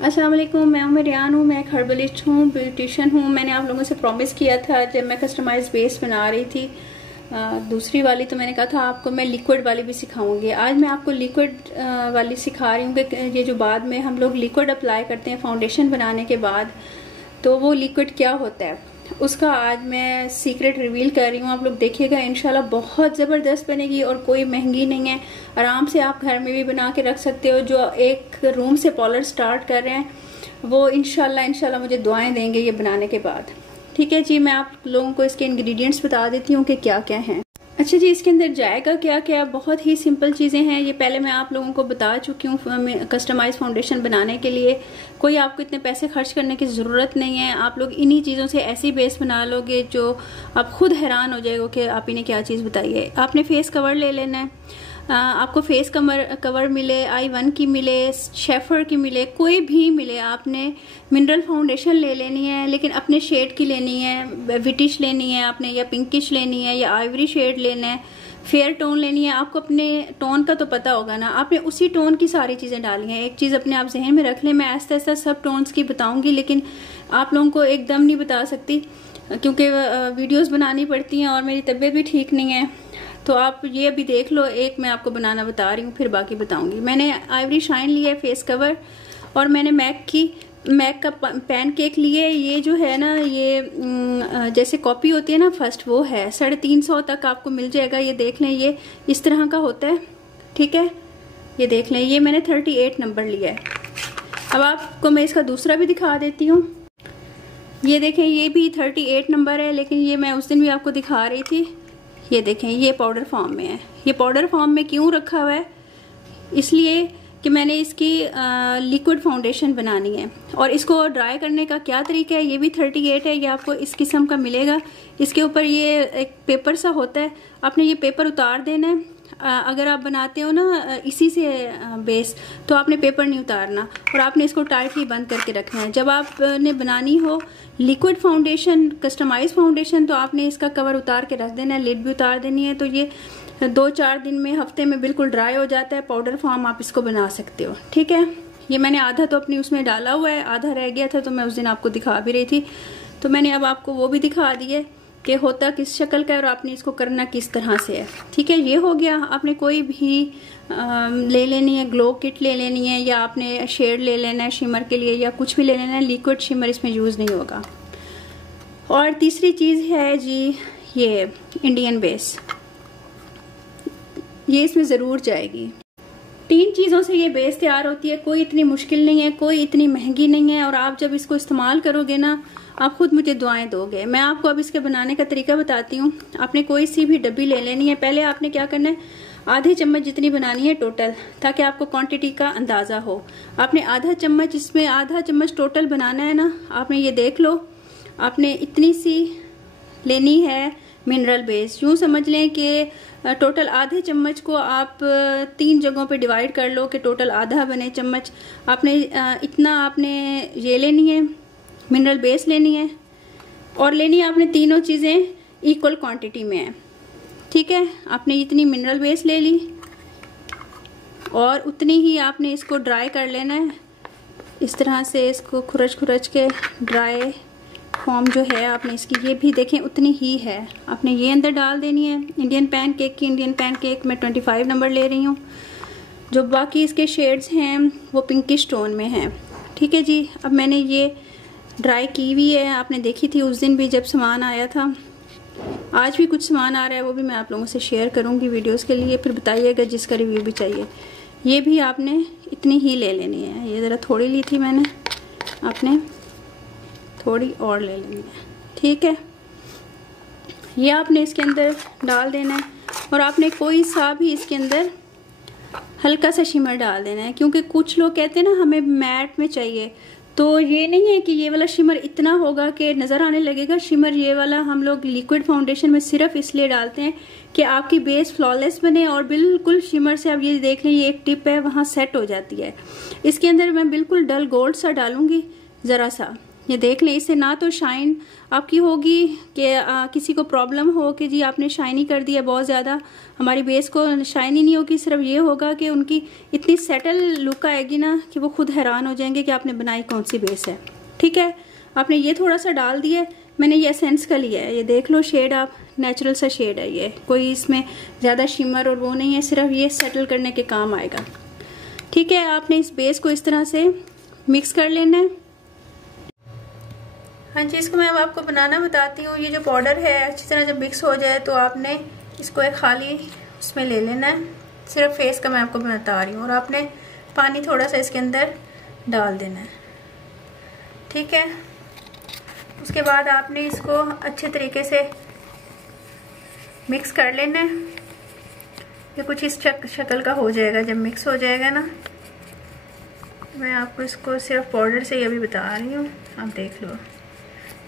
अस्सलाम वालेकुम, मैं रियान हूँ। मैं एक हर्बलिस्ट हूँ, ब्यूटिशियन हूँ। मैंने आप लोगों से प्रॉमिस किया था जब मैं कस्टमाइज बेस बना रही थी दूसरी वाली, तो मैंने कहा था आपको मैं लिक्विड वाली भी सिखाऊंगी। आज मैं आपको लिक्विड वाली सिखा रही हूँ कि ये जो बाद में हम लोग लिक्विड अप्लाई करते हैं फाउंडेशन बनाने के बाद, तो वो लिक्विड क्या होता है उसका आज मैं सीक्रेट रिवील कर रही हूँ। आप लोग देखिएगा, इंशाल्लाह बहुत ज़बरदस्त बनेगी और कोई महंगी नहीं है। आराम से आप घर में भी बना के रख सकते हो। जो एक रूम से पार्लर स्टार्ट कर रहे हैं वो इंशाल्लाह मुझे दुआएं देंगे ये बनाने के बाद। ठीक है जी, मैं आप लोगों को इसके इंग्रेडिएंट्स बता देती हूँ कि क्या क्या हैं। अच्छा जी, इसके अंदर जाएगा क्या क्या, बहुत ही सिंपल चीज़ें हैं। ये पहले मैं आप लोगों को बता चुकी हूँ कस्टमाइज फाउंडेशन बनाने के लिए कोई आपको इतने पैसे खर्च करने की ज़रूरत नहीं है। आप लोग इन्हीं चीज़ों से ऐसी बेस बना लोगे जो आप खुद हैरान हो जाएगा कि आप इन्हें क्या चीज़ बताइए। आपने फेस कवर ले लेना है। आपको फेस कवर मिले, I1 की मिले, शेफर की मिले, कोई भी मिले, आपने मिनरल फाउंडेशन ले लेनी है, लेकिन अपने शेड की लेनी है। विटिश लेनी है आपने, या पिंकिश लेनी है, या आइवरी शेड लेना है, फेयर टोन लेनी है। आपको अपने टोन का तो पता होगा ना, आपने उसी टोन की सारी चीज़ें डाली हैं। एक चीज़ अपने आप जहन में रख लें, मैं आहिस्ता आहिस्ता सब टोन्स की बताऊंगी, लेकिन आप लोगों को एकदम नहीं बता सकती क्योंकि वीडियोस बनानी पड़ती हैं और मेरी तबीयत भी ठीक नहीं है। तो आप ये अभी देख लो, एक मैं आपको बनाना बता रही हूँ, फिर बाकी बताऊंगी। मैंने आइवरी शाइन लिया है फेस कवर, और मैंने मैक का पैनकेक लिए। ये जो है ना, ये जैसे कॉपी होती है ना फर्स्ट, वो है 350 तक आपको मिल जाएगा। ये देख लें, ये इस तरह का होता है। ठीक है, ये देख लें, ये मैंने 38 नंबर लिया है। अब आपको मैं इसका दूसरा भी दिखा देती हूँ। ये देखें, ये भी 38 नंबर है, लेकिन ये मैं उस दिन भी आपको दिखा रही थी। ये देखें, ये पाउडर फॉर्म में है। ये पाउडर फॉर्म में क्यों रखा हुआ है? इसलिए कि मैंने इसकी लिक्विड फाउंडेशन बनानी है। और इसको ड्राई करने का क्या तरीका है, ये भी 38 है। ये आपको इस किस्म का मिलेगा। इसके ऊपर ये एक पेपर सा होता है, आपने ये पेपर उतार देना है। अगर आप बनाते हो ना इसी से बेस, तो आपने पेपर नहीं उतारना और आपने इसको टाइटली बंद करके रखना है। जब आपने बनानी हो लिक्विड फाउंडेशन, कस्टमाइज फाउंडेशन, तो आपने इसका कवर उतार के रख देना है, लिड भी उतार देनी है। तो ये 2-4 दिन में, हफ्ते में बिल्कुल ड्राई हो जाता है। पाउडर फॉर्म आप इसको बना सकते हो। ठीक है, ये मैंने आधा तो अपनी उसमें डाला हुआ है, आधा रह गया था तो मैं उस दिन आपको दिखा भी रही थी, तो मैंने अब आपको वो भी दिखा दिया कि होता किस शक्ल का है और आपने इसको करना किस तरह से है। ठीक है, ये हो गया। आपने कोई भी ले लेनी है, ग्लो किट ले लेनी है, या आपने शेड ले लेना है शिमर के लिए, या कुछ भी ले लेना है। लिक्विड शिमर इसमें यूज़ नहीं होगा। और तीसरी चीज़ है जी, ये इंडियन बेस, ये इसमें ज़रूर जाएगी। 3 चीज़ों से ये बेस तैयार होती है। कोई इतनी मुश्किल नहीं है, कोई इतनी महंगी नहीं है, और आप जब इसको इस्तेमाल करोगे ना, आप खुद मुझे दुआएं दोगे। मैं आपको अब इसके बनाने का तरीका बताती हूँ। आपने कोई सी भी डब्बी ले लेनी है। पहले आपने क्या करना है, आधे चम्मच जितनी बनानी है टोटल, ताकि आपको क्वांटिटी का अंदाज़ा हो। आपने आधा चम्मच, इसमें आधा चम्मच टोटल बनाना है ना। आपने ये देख लो, आपने इतनी सी लेनी है मिनरल बेस। यूँ समझ लें कि टोटल आधे चम्मच को आप 3 जगहों पे डिवाइड कर लो कि टोटल आधा बने चम्मच। आपने इतना आपने ये लेनी है, मिनरल बेस लेनी है, और लेनी है आपने तीनों चीज़ें इक्वल क्वांटिटी में है। ठीक है, आपने इतनी मिनरल बेस ले ली और उतनी ही आपने इसको ड्राई कर लेना है। इस तरह से इसको खुरच के ड्राई फॉर्म जो है आपने इसकी, ये भी देखें उतनी ही है, आपने ये अंदर डाल देनी है। इंडियन पैनकेक मैं 25 नंबर ले रही हूँ। जो बाकी इसके शेड्स हैं वो पिंकिश टोन में हैं। ठीक है जी, अब मैंने ये ड्राई की हुई है, आपने देखी थी उस दिन भी जब सामान आया था। आज भी कुछ सामान आ रहा है, वो भी मैं आप लोगों से शेयर करूँगी वीडियोज़ के लिए, फिर बताइएगा जिसका रिव्यू भी चाहिए। ये भी आपने इतनी ही ले लेनी है। ये ज़रा थोड़ी ली थी मैंने, आपने थोड़ी और ले लेनी है। ठीक है, ये आपने इसके अंदर डाल देना है, और आपने कोई सा भी इसके अंदर हल्का सा शिमर डाल देना है। क्योंकि कुछ लोग कहते हैं ना हमें मैट में चाहिए, तो ये नहीं है कि ये वाला शिमर इतना होगा कि नज़र आने लगेगा। शिमर ये वाला हम लोग लिक्विड फाउंडेशन में सिर्फ इसलिए डालते हैं कि आपकी बेस फ्लॉलेस बने और बिल्कुल शिमर से, अब ये देख लें, ये एक टिप है वहाँ सेट हो जाती है। इसके अंदर मैं बिल्कुल डल गोल्ड सा डालूंगी ज़रा सा। ये देख लें, इससे ना तो शाइन आपकी होगी कि किसी को प्रॉब्लम हो कि जी आपने शाइनी कर दिया बहुत ज़्यादा, हमारी बेस को शाइनी नहीं होगी। सिर्फ ये होगा कि उनकी इतनी सेटल लुक आएगी ना कि वो खुद हैरान हो जाएंगे कि आपने बनाई कौन सी बेस है। ठीक है, आपने ये थोड़ा सा डाल दिया, मैंने ये एसेंस का लिया है, ये देख लो शेड, आप नेचुरल सा शेड है ये, कोई इसमें ज़्यादा शिमर और वो नहीं है, सिर्फ ये सेटल करने के काम आएगा। ठीक है, आपने इस बेस को इस तरह से मिक्स कर लेना है। हाँ जी, इसको मैं अब आपको बनाना बताती हूँ। ये जो पाउडर है अच्छी तरह जब मिक्स हो जाए तो आपने इसको एक खाली उसमें ले लेना है, सिर्फ फेस का मैं आपको बता रही हूँ, और आपने पानी थोड़ा सा इसके अंदर डाल देना है। ठीक है, उसके बाद आपने इसको अच्छे तरीके से मिक्स कर लेना है। ये कुछ इस शक्ल का हो जाएगा। जब मिक्स हो जाएगा ना, मैं आपको इसको सिर्फ पाउडर से ही अभी बता रही हूँ, आप देख लो।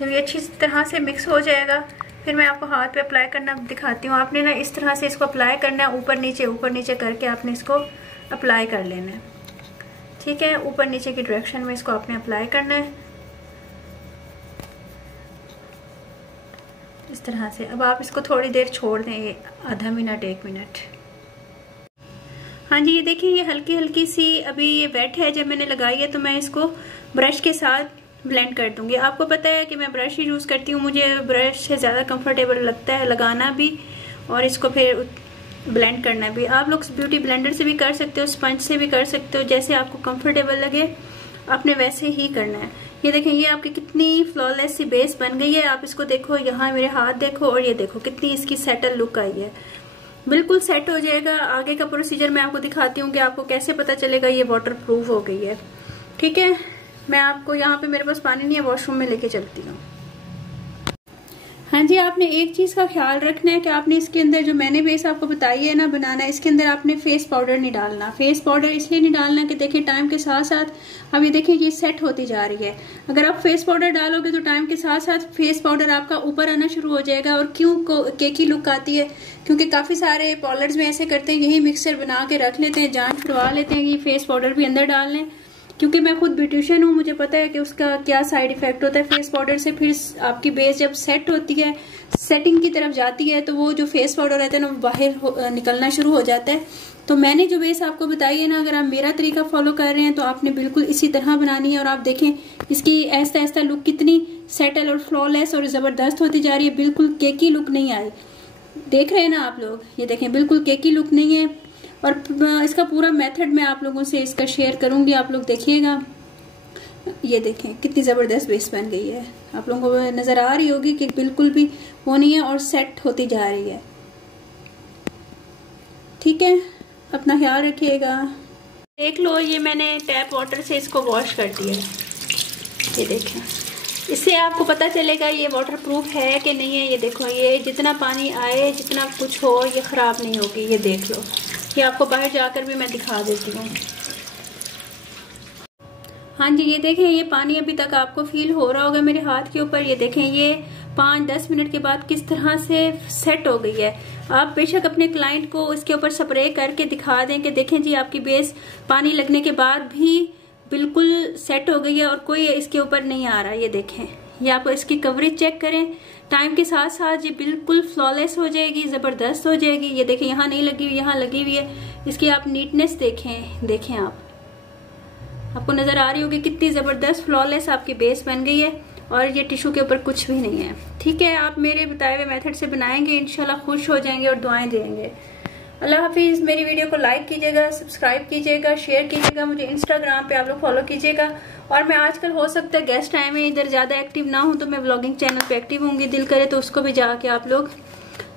जब ये अच्छी तरह से मिक्स हो जाएगा फिर मैं आपको हाथ पे अप्लाई करना दिखाती हूँ। आपने ना इस तरह से इसको अप्लाई करना है, ऊपर नीचे करके आपने इसको अप्लाई कर लेना है। ठीक है, ऊपर नीचे की डायरेक्शन में इसको आपने अप्लाई करना है इस तरह से। अब आप इसको थोड़ी देर छोड़ दें, आधा मिनट 1 मिनट। हाँ जी, ये देखिए ये हल्की हल्की सी अभी ये वेट है। जब मैंने लगाई है तो मैं इसको ब्रश के साथ ब्लेंड कर दूंगी। आपको पता है कि मैं ब्रश ही यूज़ करती हूँ, मुझे ब्रश से ज़्यादा कंफर्टेबल लगता है लगाना भी और इसको फिर ब्लेंड करना भी। आप लोग ब्यूटी ब्लेंडर से भी कर सकते हो, स्पंज से भी कर सकते हो, जैसे आपको कंफर्टेबल लगे आपने वैसे ही करना है। ये देखें, ये आपकी कितनी फ्लॉलेस सी बेस बन गई है। आप इसको देखो, यहाँ मेरे हाथ देखो और ये देखो कितनी इसकी सेटल लुक आई है, बिल्कुल सेट हो जाएगा। आगे का प्रोसीजर मैं आपको दिखाती हूँ कि आपको कैसे पता चलेगा ये वाटर प्रूफ हो गई है। ठीक है, मैं आपको यहाँ पे मेरे पास पानी नहीं है, वॉशरूम में लेके चलती हूँ। हाँ जी, आपने एक चीज़ का ख्याल रखना है कि आपने इसके अंदर जो मैंने बेस आपको बताई है ना बनाना, इसके अंदर आपने फेस पाउडर नहीं डालना। फेस पाउडर इसलिए नहीं डालना कि देखिए टाइम के साथ साथ अब ये देखिए ये सेट होती जा रही है। अगर आप फेस पाउडर डालोगे तो टाइम के साथ साथ फेस पाउडर आपका ऊपर आना शुरू हो जाएगा। और क्यों केकी लुक आती है? क्योंकि काफ़ी सारे पार्लर्स में ऐसे करते हैं, यही मिक्सचर बना के रख लेते हैं, जान छुड़वा लेते हैं कि फेस पाउडर भी अंदर डाल लें। क्योंकि मैं खुद ब्यूटिशियन हूँ, मुझे पता है कि उसका क्या साइड इफेक्ट होता है फेस पाउडर से। फिर आपकी बेस जब सेट होती है, सेटिंग की तरफ जाती है, तो वो जो फेस पाउडर रहता है ना वो बाहर निकलना शुरू हो जाता है। तो मैंने जो बेस आपको बताई है ना, अगर आप मेरा तरीका फॉलो कर रहे हैं तो आपने बिल्कुल इसी तरह बनानी है। और आप देखें इसकी ऐसा ऐसा लुक कितनी सेटल और फ्लॉलेस और ज़बरदस्त होती जा रही है, बिल्कुल केकी लुक नहीं आई। देख रहे हैं ना आप लोग, ये देखें बिल्कुल केकी लुक नहीं है। और इसका पूरा मेथड मैं आप लोगों से इसका शेयर करूंगी, आप लोग देखिएगा। ये देखें कितनी ज़बरदस्त बेस बन गई है, आप लोगों को नज़र आ रही होगी कि बिल्कुल भी वो नहीं है और सेट होती जा रही है। ठीक है, अपना ख्याल रखिएगा। देख लो, ये मैंने टैप वाटर से इसको वॉश कर दिया है। ये देखें, इससे आपको पता चलेगा ये वाटर प्रूफ है कि नहीं है। ये देखो, ये जितना पानी आए, जितना कुछ हो, ये ख़राब नहीं होगी। ये देख लो, ये आपको बाहर जाकर भी मैं दिखा देती हूँ। हाँ जी, ये देखें, ये पानी अभी तक आपको फील हो रहा होगा मेरे हाथ के ऊपर। ये देखें, ये 5-10 मिनट के बाद किस तरह से सेट हो गई है। आप बेशक अपने क्लाइंट को इसके ऊपर स्प्रे करके दिखा दें कि देखें जी आपकी बेस पानी लगने के बाद भी बिल्कुल सेट हो गई है और कोई इसके ऊपर नहीं आ रहा। ये देखें, ये आप इसकी कवरेज चेक करें, टाइम के साथ साथ ये बिल्कुल फ्लॉलेस हो जाएगी, ज़बरदस्त हो जाएगी। ये देखें, यहाँ नहीं लगी हुई, यहाँ लगी हुई है। इसकी आप नीटनेस देखें आपको नज़र आ रही होगी कितनी ज़बरदस्त फ्लॉलेस आपकी बेस बन गई है और ये टिश्यू के ऊपर कुछ भी नहीं है। ठीक है, आप मेरे बताए हुए मेथड से बनाएंगे, इंशाल्लाह खुश हो जाएंगे और दुआएं देंगे। अल्लाह हाफिज़। मेरी वीडियो को लाइक कीजिएगा, सब्सक्राइब कीजिएगा, शेयर कीजिएगा, मुझे इंस्टाग्राम पे आप लोग फॉलो कीजिएगा। और मैं आजकल हो सकता है गेस्ट टाइम में इधर ज़्यादा एक्टिव ना हूँ, तो मैं व्लॉगिंग चैनल पे एक्टिव होंगी। दिल करे तो उसको भी जाके आप लोग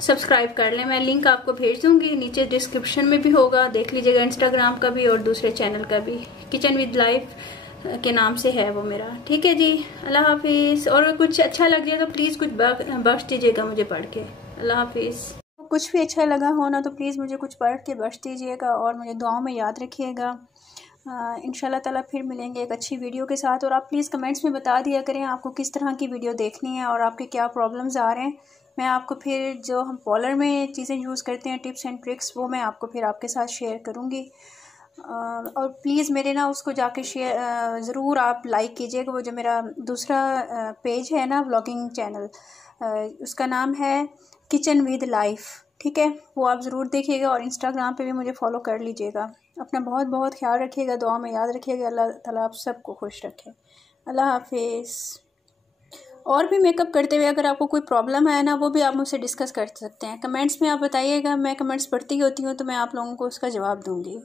सब्सक्राइब कर लें। मैं लिंक आपको भेज दूंगी, नीचे डिस्क्रिप्शन में भी होगा, देख लीजिएगा। इंस्टाग्राम का भी और दूसरे चैनल का भी, किचन विद लाइफ के नाम से है वो मेरा। ठीक है जी, अल्लाह हाफिज़। और कुछ अच्छा लग जाए तो प्लीज़ कुछ बख्श दीजिएगा मुझे पढ़ के। अल्लाह हाफिज़। कुछ भी अच्छा लगा हो ना तो प्लीज़ मुझे कुछ पढ़ के बख्श दीजिएगा और मुझे दुआओं में याद रखिएगा। इंशाल्लाह ताला फिर मिलेंगे एक अच्छी वीडियो के साथ। और आप प्लीज़ कमेंट्स में बता दिया करें आपको किस तरह की वीडियो देखनी है और आपके क्या प्रॉब्लम्स आ रहे हैं। मैं आपको फिर जो हम पार्लर में चीज़ें यूज़ करते हैं, टिप्स एंड ट्रिक्स, वो मैं आपको फिर आपके साथ शेयर करूँगी। और प्लीज़ मेरे ना उसको जाके शेयर ज़रूर आप लाइक कीजिएगा। वो जो मेरा दूसरा पेज है ना व्लॉगिंग चैनल, उसका नाम है किचन विद लाइफ, ठीक है, वो आप ज़रूर देखिएगा। और इंस्टाग्राम पे भी मुझे फॉलो कर लीजिएगा। अपना बहुत बहुत ख्याल रखिएगा, दुआ में याद रखिएगा। अल्लाह ताला आप सबको खुश रखे। अल्लाह हाफिज़। और भी मेकअप करते हुए अगर आपको कोई प्रॉब्लम है ना, वो भी आप मुझसे डिस्कस कर सकते हैं। कमेंट्स में आप बताइएगा, मैं कमेंट्स पढ़ती होती हूँ तो मैं आप लोगों को उसका जवाब दूँगी।